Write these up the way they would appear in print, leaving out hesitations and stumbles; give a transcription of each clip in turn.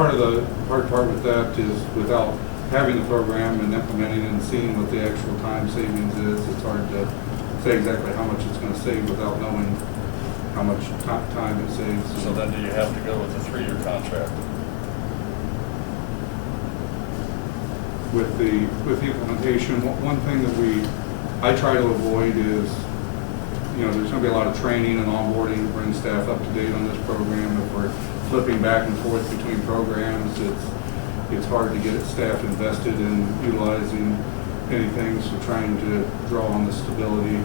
part of the hard part with that is without having the program and implementing and seeing what the actual time savings is, it's hard to say exactly how much it's going to save without knowing how much time it saves. So then do you have to go with a 3-year contract? With the implementation, one thing that I try to avoid is, there's going to be a lot of training and onboarding to bring staff up to date on this program. If we're flipping back and forth between programs, it's hard to get staff invested in utilizing anything. So trying to draw on the stability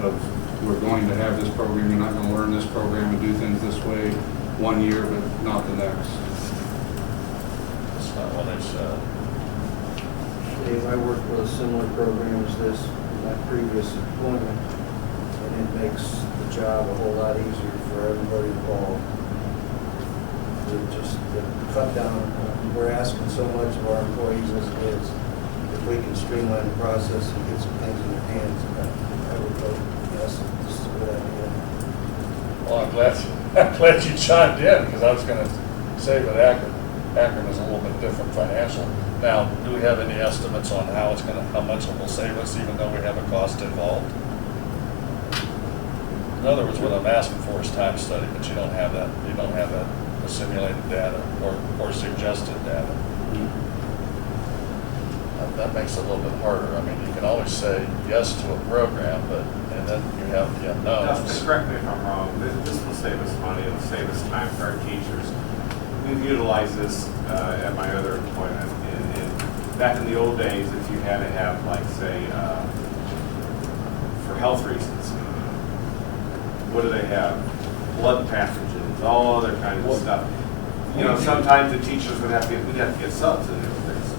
of, we're going to have this program, you're not going to learn this program and do things this way one year, but not the next. It's not what they said. Dave, I worked with a similar program as this in my previous employment, and it makes the job a whole lot easier for everybody involved. To cut down, we're asking so much of our employees as it is. If we can streamline the process and get some things in their hands, I would vote yes, this is a good idea. Well, I'm glad you chimed in, because I was going to say that Akron is a little bit different financial. Now, do we have any estimates on how much it will save us, even though we have a cost involved? In other words, what I'm asking for is time study, but you don't have that. You don't have that simulated data or suggested data. That makes it a little bit harder. I mean, you can always say yes to a program, and then you have the unknowns. Dustin, correct me if I'm wrong, this will save us money, it'll save us time for our teachers. We've utilized this at my other employment. Back in the old days, if you had to have, like, say, for health reasons, what do they have? Blood pathogens, all other kinds of stuff. Sometimes the teachers we'd have to get subs in those things,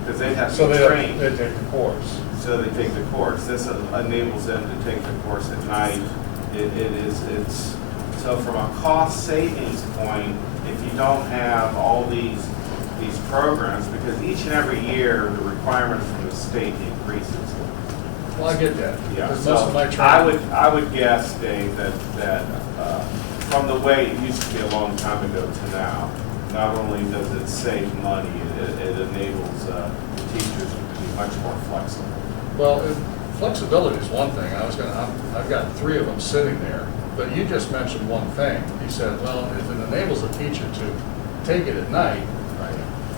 because they'd have to be trained. They take the course. So they take the course. This enables them to take the course at night. So from a cost savings point, if you don't have all these programs, because each and every year the requirements from the state increases. Well, I get that. Yeah, Because so most of my training. I would guess, Dave, that from the way it used to be a long time ago to now, not only does it save money, it enables the teachers to be much more flexible. Well, flexibility is one thing. I've got 3 of them sitting there, but you just mentioned one thing. You said, well, if it enables a teacher to take it at night,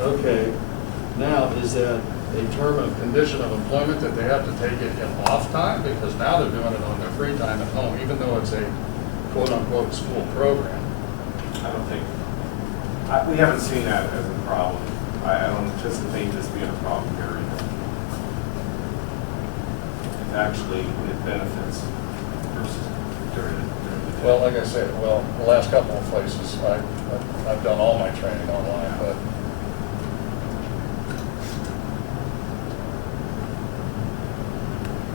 okay, now is that a term of condition of employment that they have to take it in off time? Because now they're doing it on their free time at home, even though it's a quote-unquote school program. I don't think, we haven't seen that as a problem. I don't anticipate this being a problem here either. Actually, it benefits versus during the day. Well, like I said, the last couple of places, I've done all my training online, but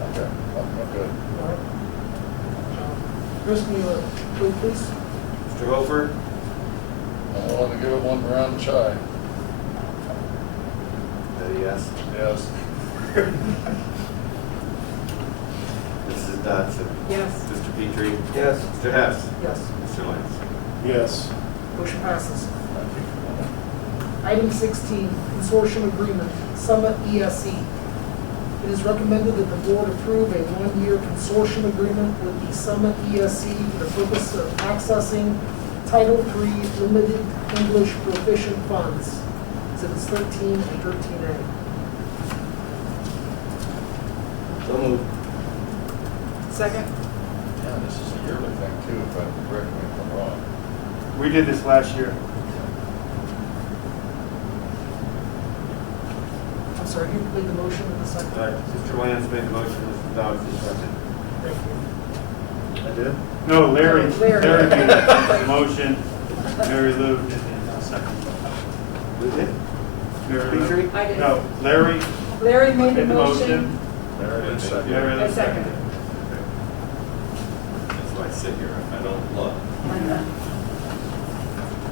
okay, I'm good. All right. Chris, will you vote, please? Mr. Hofer? I'm willing to give it one round of chai. Yes. Yes. Mrs. Dodson? Yes. Mr. Petrie? Yes. Mr. Hess? Yes. Mr. Lance? Yes. Motion passes. Item 16, consortium agreement, Summit ESE. It is recommended that the board approve a 1-year consortium agreement with the Summit ESE for the purpose of accessing Title III Limited English Proficient Funds, Exhibits 13 and 13A. So moved. Second? Yeah, this is a yearly thing too, if I correct me if I'm wrong. We did this last year. I'm sorry, who made the motion in the second? Mr. Lance made the motion, Mr. Dodson second. Thank you. I did? No, Larry. Larry. Larry made the motion. Mary Lou did the second. Who did? Mary Lou. Petrie? I did. No, Larry Larry made the made the motion. motion. Larry did second. Mary Lou I seconded. That's why I sit here, I don't look.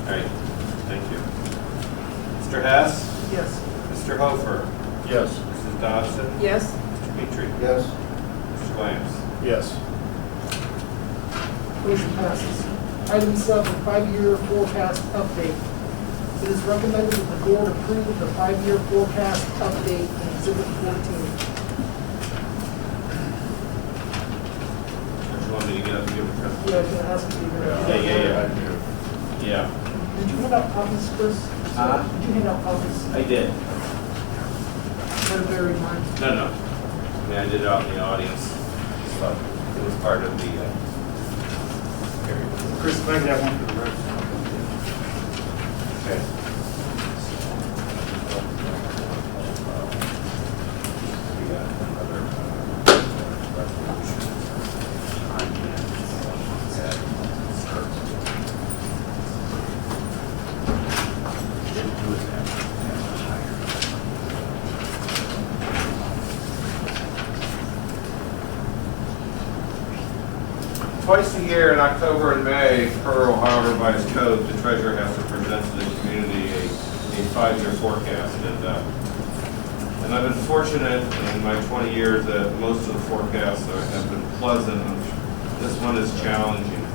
All right, thank you. Mr. Hess? Yes. Mr. Hofer? Yes. Mrs. Dodson? Yes. Mr. Petrie? Yes. Mr. Lance? Yes. Motion passes. Item 7, 5-year forecast update. It is recommended that the board approve the 5-year forecast update in Exhibit 14. Just wanted to get up and give a Yeah, I was presentation. gonna ask if you were gonna. Yeah. Did you hand out copies, Chris? Huh? Did you hand out copies? I did. Better bear in mind. No. I mean, I did it out in the audience. So it was part of the, Chris, if I could have one for the record. okay. We got another, resolution. Twice a year in October and May, per Ohio Revised Code, the treasurer has to present to the community a 5-year forecast. And I've been fortunate in my 20 years that most of the forecasts have been pleasant. This one is challenging,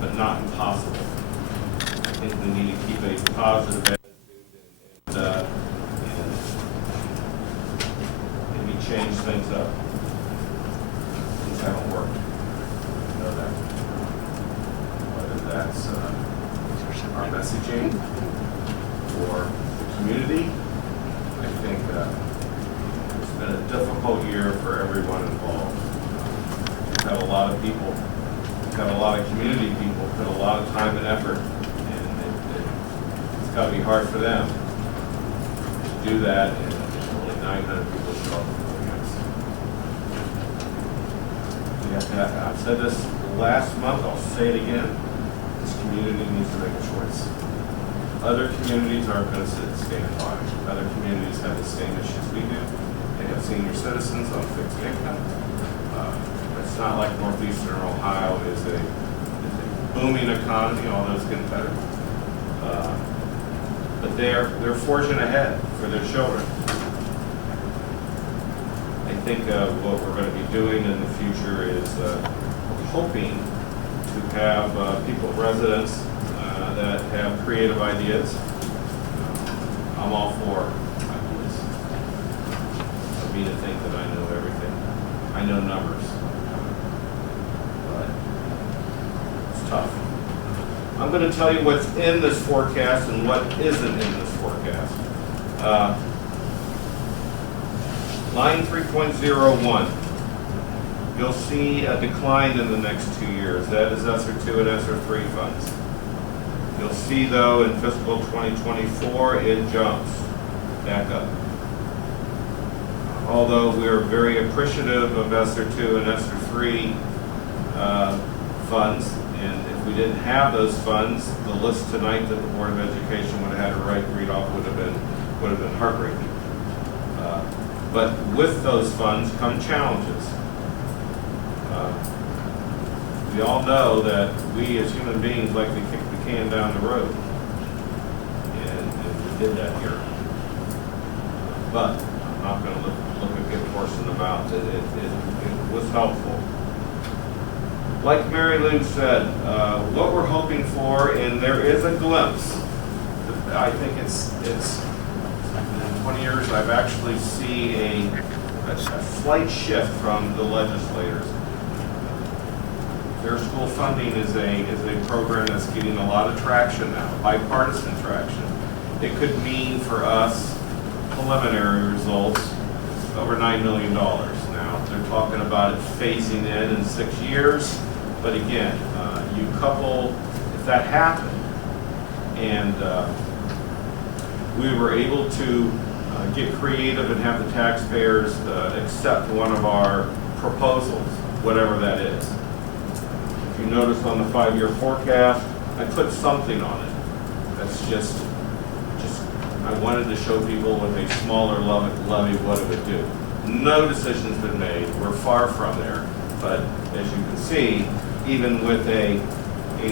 but not impossible. I think we need to keep a positive attitude and maybe change things up. Things haven't worked. I know that. Whether that's our messaging or the community, I think it's been a difficult year for everyone involved. We've had a lot of people, we've had a lot of community people put a lot of time and effort, and it's got to be hard for them to do that, and only 900 people show up. I've said this last month, I'll say it again, this community needs to make a choice. Other communities aren't going to sit and stand by. Other communities have the same issues we do. They have senior citizens on fixed income. It's not like Northeastern Ohio is a booming economy, although it's getting better. But they're forging ahead for their children. I think what we're going to be doing in the future is hoping to have residents that have creative ideas. I'm all for ideas. For me to think that I know everything. I know numbers. But it's tough. I'm going to tell you what's in this forecast and what isn't in this forecast. Line 3.01, you'll see a decline in the next 2 years. That is ESSER 2 and ESSER 3 funds. You'll see, though, in fiscal 2024, it jumps back up. Although we're very appreciative of ESSER 2 and ESSER 3 funds, and if we didn't have those funds, the list tonight that the Board of Education would have had to read off would have been heartbreaking. But with those funds come challenges. We all know that we as human beings like to kick the can down the road. And we did that here. But I'm not going to look a good horse in the mouth. It was helpful. Like Mary Lou said, what we're hoping for, and there is a glimpse, I think it's in 20 years I've actually seen a slight shift from the legislators. Fair school funding is a program that's getting a lot of traction now, bipartisan traction. It could mean for us preliminary results over $9 million. Now they're talking about it phasing in 6 years, but again, you couple if that happened and we were able to get creative and have the taxpayers accept one of our proposals, whatever that is. If you notice on the 5-year forecast, I put something on it. That's just I wanted to show people with a smaller levy what it would do. No decision's been made. We're far from there. But as you can see, even with a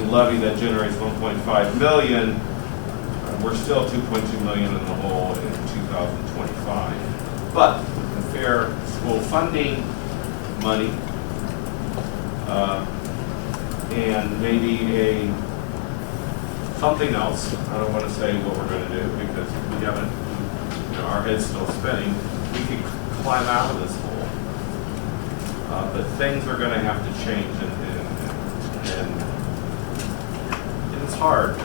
levy that generates 1.5 million, we're still 2.2 million in the hole in 2025. But the fair school funding money and maybe a something else. I don't want to say what we're going to do because we haven't, our head's still spinning. We could climb out of this hole. But things are going to have to change and it's hard.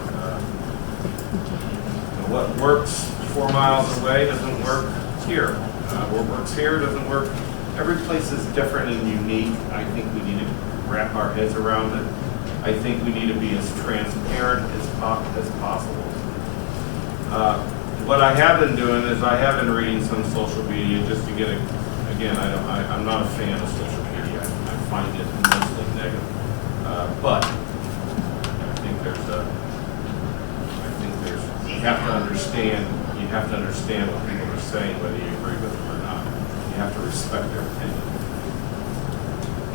What works 4 miles away doesn't work here. What works here doesn't work. Every place is different and unique. I think we need to wrap our heads around it. I think we need to be as transparent as possible. What I have been doing is I have been reading some social media just to get again, I'm not a fan of social media. I find it mostly negative. But you have to understand what people are saying, whether you agree with them or not. You have to respect their opinion.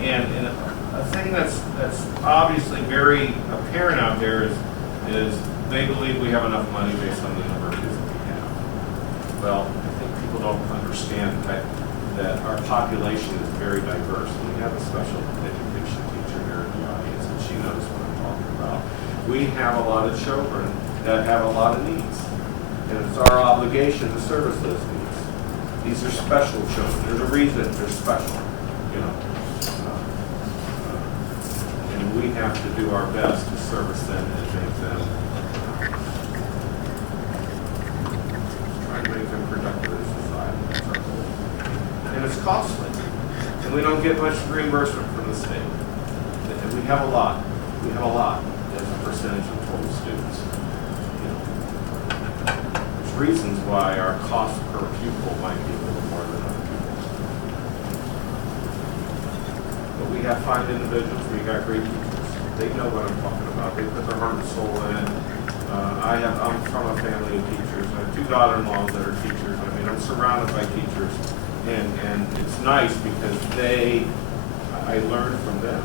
And a thing that's obviously very apparent out there is they believe we have enough money based on the number of kids that we have. Well, I think people don't understand that our population is very diverse. We have a special education teacher here in the audience, and she knows what I'm talking about. We have a lot of children that have a lot of needs, and it's our obligation to service those needs. These are special children. There's a reason they're special, and we have to do our best to service them and try to make them productive in society. That's our goal. And it's costly, and we don't get much reimbursement from the state. And we have a lot. We have a lot as a percentage of total students. There's reasons why our cost per pupil might be a little more than other pupils. But we have fine individuals, we got great teachers. They know what I'm talking about. They put their heart and soul in it. I'm from a family of teachers. I have 2 daughter-in-laws that are teachers. I mean, I'm surrounded by teachers. And it's nice because I learn from them.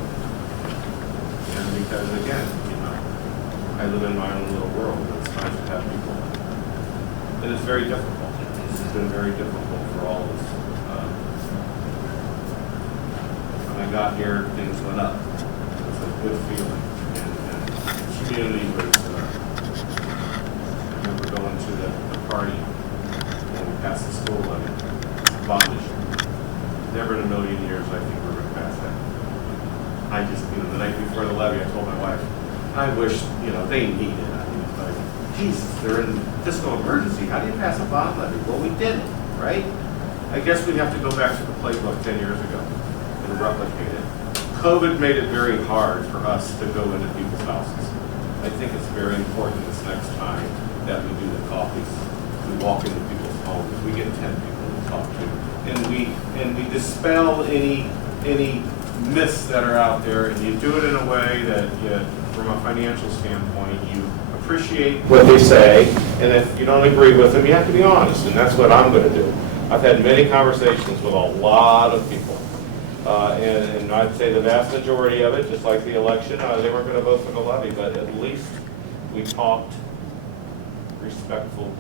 And because again, I live in my own little world. It's nice to have people. It is very difficult. This has been very difficult for all of us. When I got here, things went up. It was a good feeling. And the community was, I remember going to the party when we passed the school levy, bond issue. Never in a million years I think we're going to pass that. I just, the night before the levy, I told my wife, I wish, they need it. I mean, like, Jesus, they're in fiscal emergency. How do you pass a bond levy? Well, we did it, right? I guess we have to go back to the playbook 10 years ago and replicate it. COVID made it very hard for us to go into people's houses. I think it's very important this next time that we do the coffees. We walk into people's homes. We get 10 people to talk to. And we dispel any myths that are out there, and you do it in a way that from a financial standpoint, you appreciate what they say, and if you don't agree with them, you have to be honest, and that's what I'm going to do. I've had many conversations with a lot of people, and I'd say the vast majority of it, just like the election, they weren't going to vote for the levy, but at least we talked respectful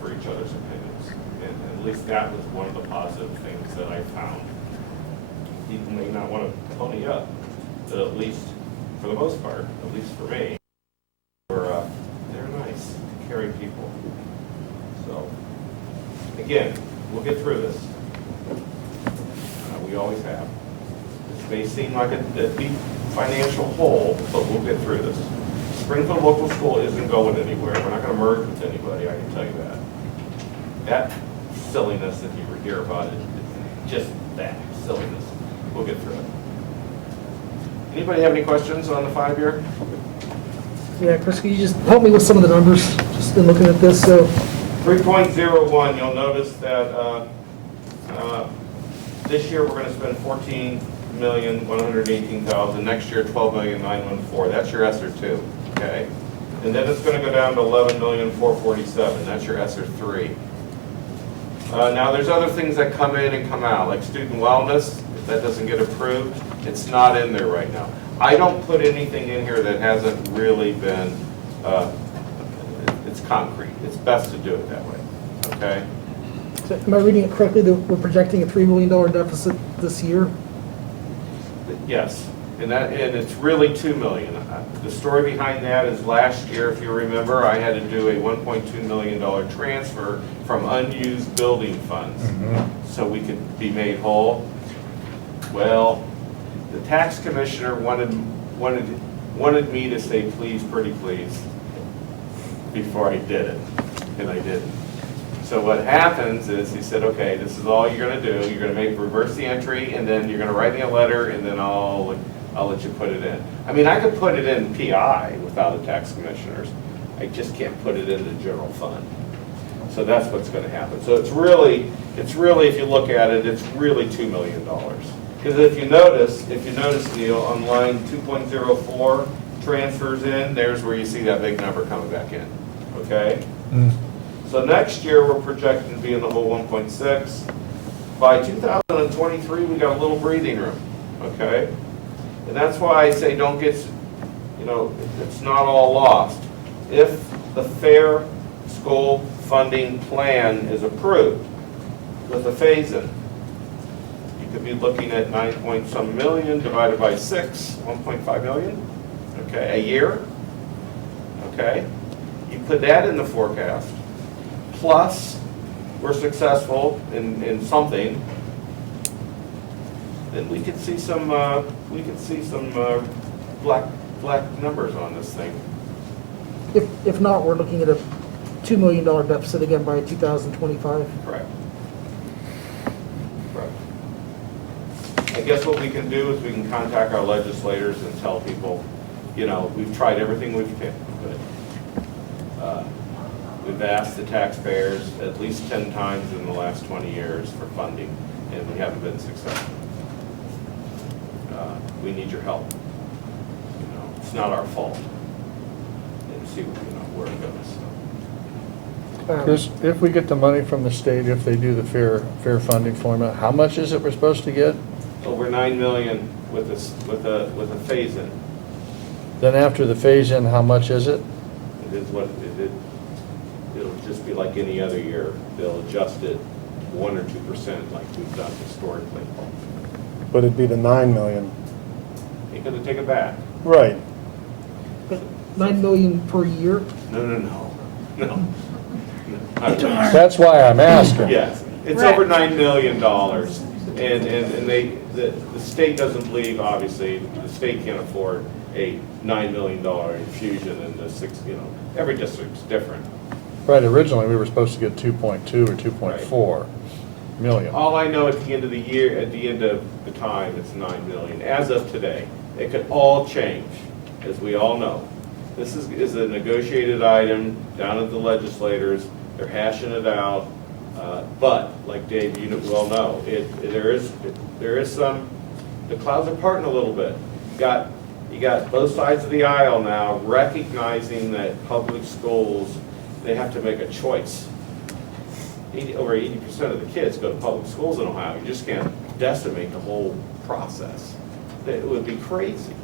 for each other's opinions, and at least that was one of the positive things that I found. People may not want to pony up, but at least, for the most part, at least for me, they're nice, caring people. So, again, we'll get through this. We always have. This may seem like a deep financial hole, but we'll get through this. Springfield Local School isn't going anywhere. We're not going to merge with anybody, I can tell you that. That silliness that you hear about it, it's just that silliness. We'll get through it. Anybody have any questions on the 5-year? Yeah, Chris, can you just help me with some of the numbers, just in looking at this? So 3.01, you'll notice that this year we're going to spend $14,118,000. Next year, $12,914,000. That's your ESSER 2, okay? And then it's going to go down to $11,447,000. That's your ESSER 3. Now, there's other things that come in and come out, like student wellness. If that doesn't get approved, it's not in there right now. I don't put anything in here that hasn't really been, it's concrete. It's best to do it that way, okay? so am I reading it correctly that we're projecting a $3 million deficit this year? Yes, And it's really 2 million. The story behind that is last year, if you remember, I had to do a $1.2 million transfer from unused building funds so we could be made whole. Well, the tax commissioner wanted me to say please, pretty please, before I did it, and I didn't. So what happens is he said, okay, this is all you're gonna do. You're gonna reverse the entry, and then you're gonna write me a letter, and then I'll let you put it in. I mean, I could put it in PI without the tax commissioners. I just can't put it in the general fund. So that's what's gonna happen. So it's really, if you look at it, it's really $2 million. Because if you notice, Neil, on line 2.04, transfers in, there's where you see that big number coming back in, okay? So next year, we're projecting to be in the whole 1.6. By 2023, we got a little breathing room, okay? And that's why I say don't get, it's not all lost. If the fair school funding plan is approved with a phase-in, you could be looking at 9-point-some million divided by 6, 1.5 million, okay, a year, okay? You put that in the forecast, plus we're successful in something, then we could see some black numbers on this thing. If not, we're looking at a $2 million deficit again by 2025. Correct. I guess what we can do is we can contact our legislators and tell people, we've tried everything we can, but we've asked the taxpayers at least 10 times in the last 20 years for funding, and we haven't been successful. We need your help. It's not our fault. And see where it goes. Chris, if we get the money from the state, if they do the fair funding formula, how much is it we're supposed to get? Over 9 million with a phase-in. Then after the phase-in, how much is it? It is what it'll just be like any other year. They'll adjust it 1 or 2% like we've done historically. But it'd be the 9 million. Ain't gonna take it back. Right. But 9 million per year? No. That's why I'm asking. Yes, it's over $9 million, and the state doesn't believe, obviously, the state can't afford a $9 million infusion in the every district's different. Right, originally, we were supposed to get 2.2 or 2.4 million. All I know at the end of the year, at the end of the time, it's 9 million, as of today. It could all change, as we all know. This is a negotiated item down at the legislators. They're hashing it out. But, like Dave, you well know, there is some, the clouds are parting a little bit. You got both sides of the aisle now recognizing that public schools, they have to make a choice. Over 80% of the kids go to public schools in Ohio. You just can't decimate the whole process. It would be crazy.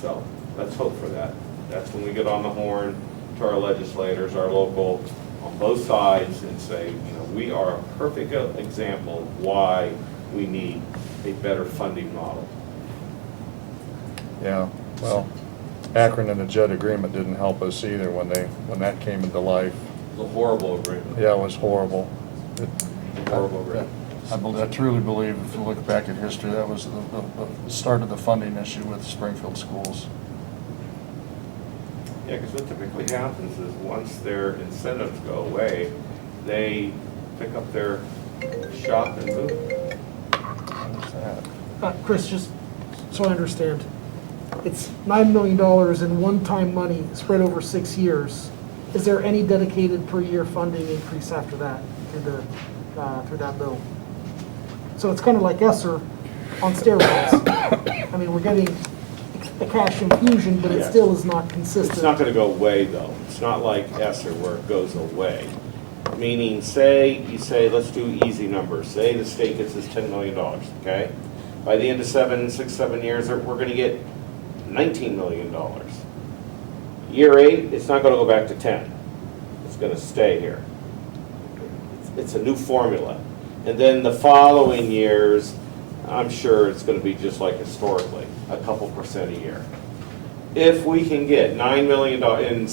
So let's hope for that. That's when we get on the horn to our legislators, our local, on both sides, and say, we are a perfect example of why we need a better funding model. Yeah, well, Akron and the JED agreement didn't help us either when that came into life. It's a horrible agreement. Yeah, it was horrible. Horrible agreement. I truly believe, if you look back at history, that was the start of the funding issue with Springfield schools. Yeah, because what typically happens is once their incentives go away, they pick up their shop and move. What's that? Chris, just so I understand, it's $9 million in one-time money spread over 6 years. Is there any dedicated per year funding increase after that through that bill? So it's kind of like ESSER on steroids. I mean, we're getting a cash infusion, but it Yes. still is not consistent. It's not going to go away, though. It's not like ESSER where it goes away. Meaning, you say, let's do easy numbers. Say the state gets us $10 million, okay? By the end of 6, 7 years, we're going to get $19 million. Year 8, it's not going to go back to 10. It's going to stay here. It's a new formula. And then the following years, I'm sure it's gonna be just like historically, a couple percent a year. If we can get $9 million, in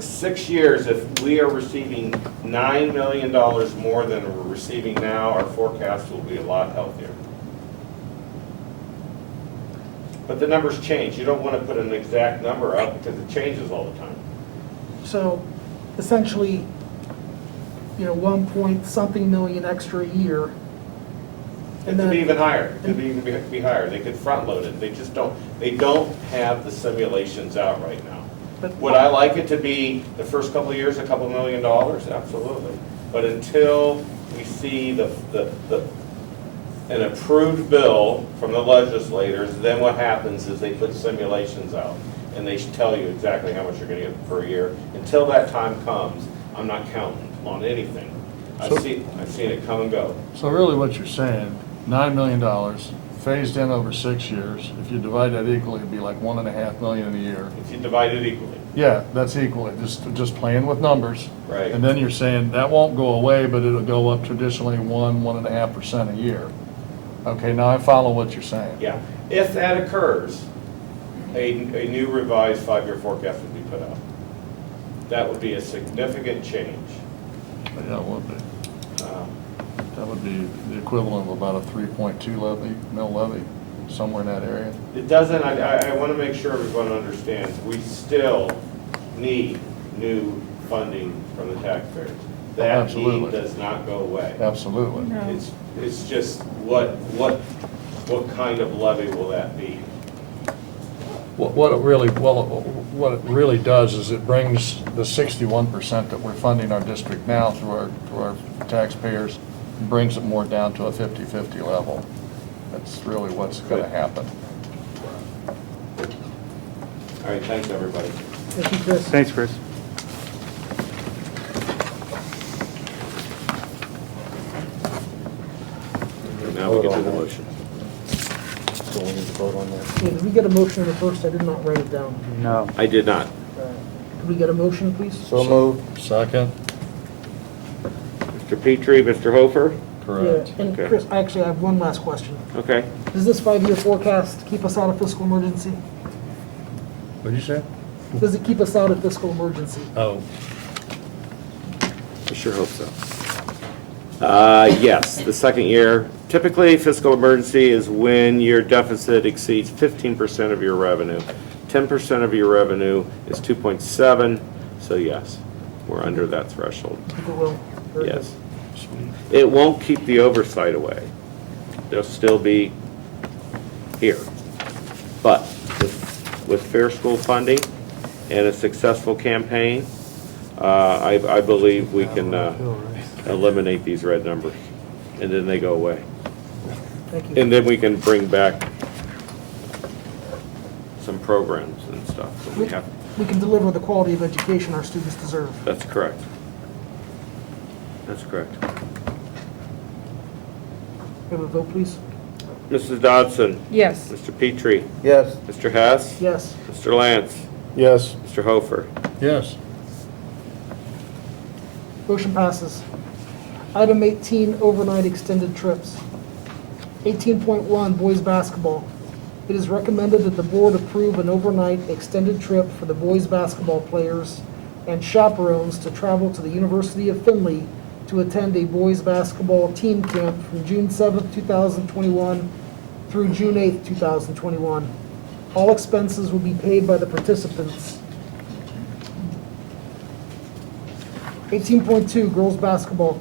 six years, if we are receiving $9 million more than we're receiving now, our forecast will be a lot healthier. But the numbers change. You don't want to put an exact number out because it changes all the time. So essentially, 1 point something million extra a year. It And could then- be even higher. It could be higher. They could front load it. They just don't, they don't have the simulations out right now. But- Would I like it to be the first couple of years, a couple $1 million? Absolutely. But until we see an approved bill from the legislators, then what happens is they put simulations out and they tell you exactly how much you're gonna get per year. Until that time comes, I'm not counting on anything. I've seen it come and go. So really what you're saying, $9 million phased in over 6 years. If you divide that equally, it'd be like $1.5 million a year. If you divide it equally. Yeah, that's equal, just playing with numbers. Right. And then you're saying that won't go away, but it'll go up traditionally 1.5% a year. Okay, now I follow what you're saying. Yeah, if that occurs, a new revised 5-year forecast would be put out. That would be a significant change. Yeah, it would be. Um, That would be the equivalent of about a 3.2 mil levy, somewhere in that area. It doesn't, I want to make sure everyone understands, we still need new funding from the taxpayers. That need Absolutely. does not go away. Absolutely. It's just what kind of levy will that be? What it really does is it brings the 61% that we're funding our district now through our taxpayers, brings it more down to a 50-50 level. That's really what's going to happen. All right, thanks, everybody. Thank you, Chris. Thanks, Chris. Now we get to the motion. So we need to vote on that. Yeah, did we get a motion in the first? I did not write it down. No. I did not. Could we get a motion, please? So moved. Second? Mr. Petrie, Mr. Hofer? Correct. Yeah, and Okay. Chris, I actually have one last question. Okay. Does this 5-year forecast keep us out of fiscal emergency? What'd you say? Does it keep us out of fiscal emergency? Oh. I sure hope so. Yes, the second year, typically fiscal emergency is when your deficit exceeds 15% of your revenue. 10% of your revenue is 2.7, so yes, we're under that threshold. I think it will. Very good. Yes. It won't keep the oversight away. They'll still be here. But with fair school funding and a successful campaign, I believe we can eliminate these red numbers, and then they go away. Thank you. And then we can bring back some programs and stuff that we have. We can deliver the quality of education our students deserve. That's correct. That's correct. We have a vote, please? Mrs. Dodson? Yes. Mr. Petrie? Yes. Mr. Hess? Yes. Mr. Lance? Yes. Mr. Hofer? Yes. Motion passes. Item 18, overnight extended trips. 18.1, boys basketball. It is recommended that the board approve an overnight extended trip for the boys basketball players and chaperones to travel to the University of Findlay to attend a boys basketball team camp from June 7th, 2021 through June 8th, 2021. All expenses will be paid by the participants. 18.2, girls basketball.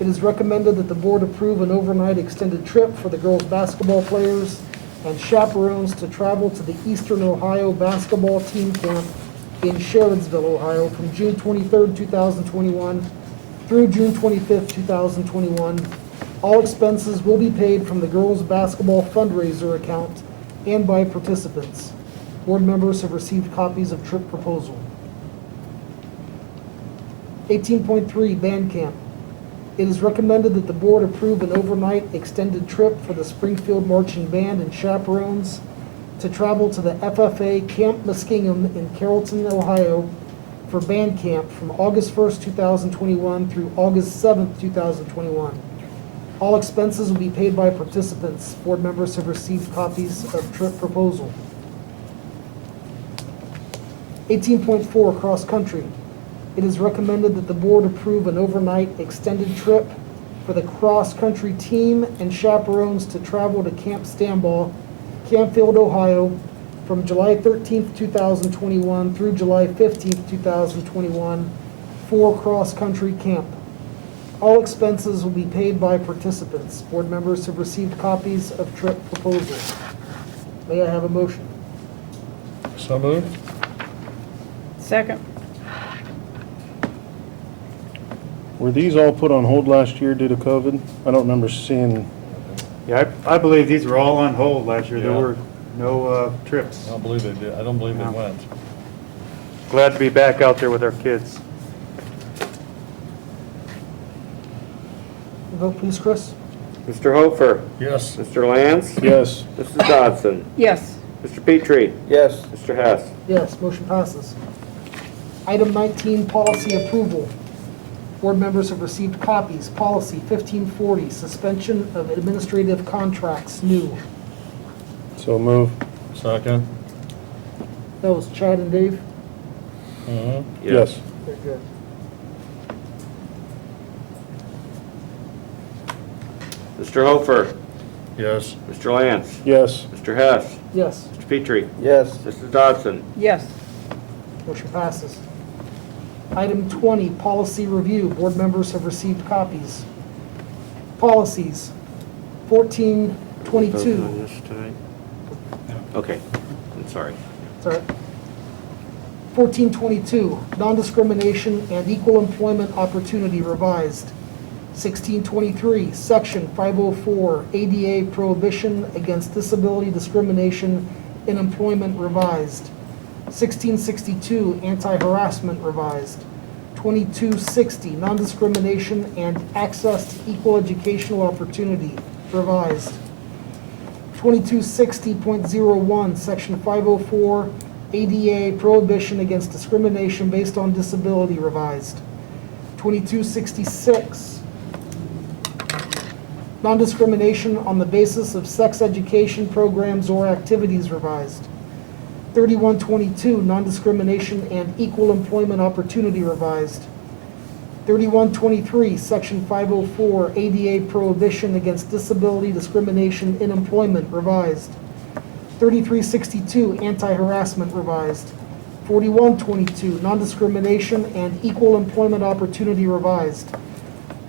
It is recommended that the board approve an overnight extended trip for the girls basketball players and chaperones to travel to the Eastern Ohio basketball team camp in Sheridansville, Ohio, from June 23rd, 2021 through June 25th, 2021. All expenses will be paid from the girls basketball fundraiser account and by participants. Board members have received copies of trip proposal. 18.3, band camp. It is recommended that the board approve an overnight extended trip for the Springfield Marching Band and chaperones to travel to the FFA Camp Muskingum in Carrollton, Ohio for band camp from August 1st, 2021 through August 7th, 2021. All expenses will be paid by participants. Board members have received copies of trip proposal. 18.4, cross-country. It is recommended that the board approve an overnight extended trip for the cross-country team and chaperones to travel to Camp Stambaugh, Campfield, Ohio, from July 13th, 2021 through July 15th, 2021 for cross-country camp. All expenses will be paid by participants. Board members have received copies of trip proposal. May I have a motion? So moved. Second. Were these all put on hold last year due to COVID? I don't remember seeing, Yeah, I believe these were all on hold last year. There Yeah. were no trips. I don't believe they did, I don't believe they No. went. Glad to be back out there with our kids. Vote please, Chris. Mr. Hofer, Yes. Mr. Lance, yes. Mrs. Dodson, Yes. Mr. Petrie, Yes. Mr. Hess. Yes, motion passes. Item 19, policy approval. Board members have received copies. Policy 1540, suspension of administrative contracts, new. So move. Second? That was Chad and Dave. Mm-hmm. Yes. Very good. Mr. Hofer, Yes. Mr. Lance, Yes. Mr. Hess, Yes, Mr. Petrie, Yes. Mrs. Dodson, Yes. motion passes. Item 20, policy review. Board members have received copies. Policies 1422. Voting on this tonight? Okay, I'm sorry. Sorry. 1422, non-discrimination and equal employment opportunity revised. 1623, Section 504, ADA prohibition against disability discrimination in employment revised. 1662, anti-harassment revised. 2260, non-discrimination and access to equal educational opportunity revised. 2260.01, Section 504, ADA prohibition against discrimination based on disability revised. 2266, non-discrimination on the basis of sex education programs or activities revised. 3122, non-discrimination and equal employment opportunity revised. 3123, Section 504, ADA prohibition against disability discrimination in employment revised. 3362, anti-harassment revised. 4122, non-discrimination and equal employment opportunity revised.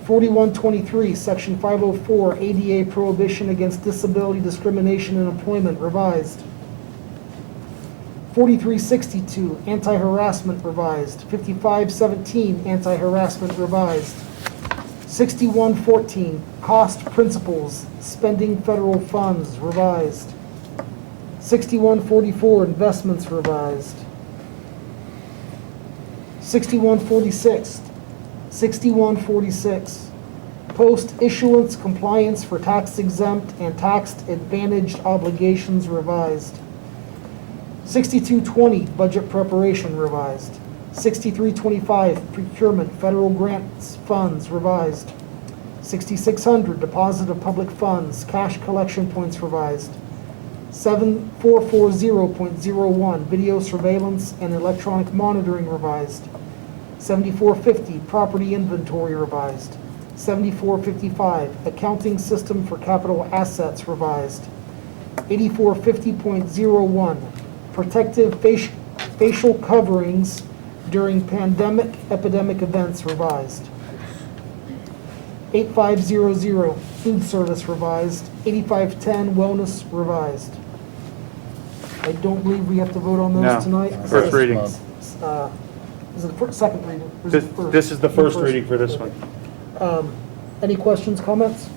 4123, Section 504, ADA prohibition against disability discrimination in employment revised. 4362, anti-harassment revised. 5517, anti-harassment revised. 6114, cost principles, spending federal funds revised. 6144, investments revised. 6146, 6146, post-issuance compliance for tax-exempt and tax-advantaged obligations revised. 6220, budget preparation revised. 6325, procurement, federal grants funds revised. 6600, deposit of public funds, cash collection points revised. 7440.01, video surveillance and electronic monitoring revised. 7450, property inventory revised. 7455, accounting system for capital assets revised. 8450.01, protective facial coverings during pandemic epidemic events revised. 8500, food service revised. 8510, wellness revised. I don't believe we have to vote on No. those tonight. First reading. Is it the second reading? Or is This it first? this is the first reading for this one. Any questions, comments?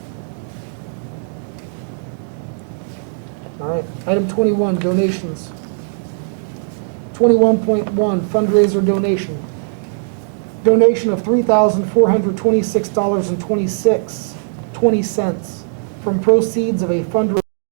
All right, item 21, donations. 21.1, fundraiser donation. Donation of $3,426.20 from proceeds of a fundraiser